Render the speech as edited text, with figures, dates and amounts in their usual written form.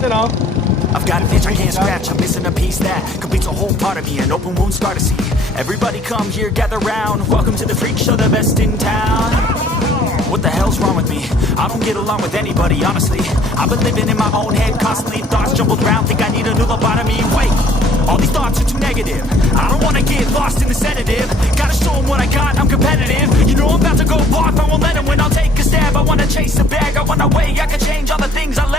I've got an itch I can't scratch, I'm missing a piece that completes a whole part of me, an open wound scar to see. Everybody come here, gather round, welcome to the freak show, the best in town. What the hell's wrong with me? I don't get along with anybody, honestly. I've been living in my own head constantly, thoughts jumbled around, think I need a new lobotomy. Wait, all these thoughts are too negative, I don't wanna get lost in the sedative. Gotta show them what I got, I'm competitive. You know I'm about to go off, I won't let them win, I'll take a stab. I wanna chase a bag, I wanna weigh, I can change all the things I lack.